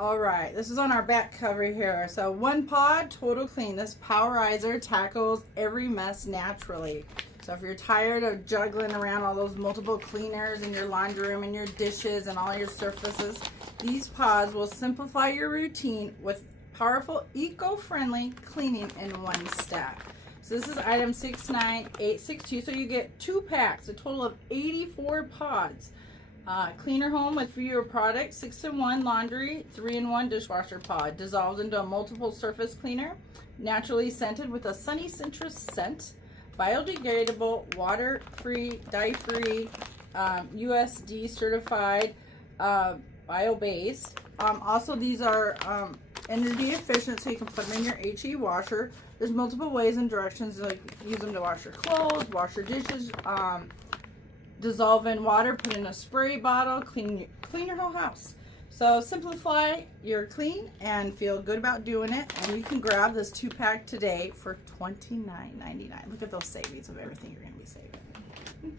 All right, this is on our back cover here. So 1 pod, total clean. This Powerizer tackles every mess naturally. So if you're tired of juggling around all those multiple cleaners in your laundry room and your dishes and all your surfaces, these pods will simplify your routine with powerful, eco-friendly cleaning in one step. So this is item 69862. So you get 2 packs, a total of 84 pods. Cleaner home with fewer products, 6-in-1 laundry, 3-in-1 dishwasher pod. Dissolves into a multiple surface cleaner, naturally scented with a sunny citrus scent. Biodegradable, water-free, dye-free, USD certified, bio-based. Also, these are energy efficient, so you can put them in your HE washer. There's multiple ways and directions, like use them to wash your clothes, wash your dishes, dissolve in water, put in a spray bottle, clean your whole house. So simplify your clean and feel good about doing it. And you can grab this 2-pack today for $29.99. Look at those savings of everything you're going to be saving.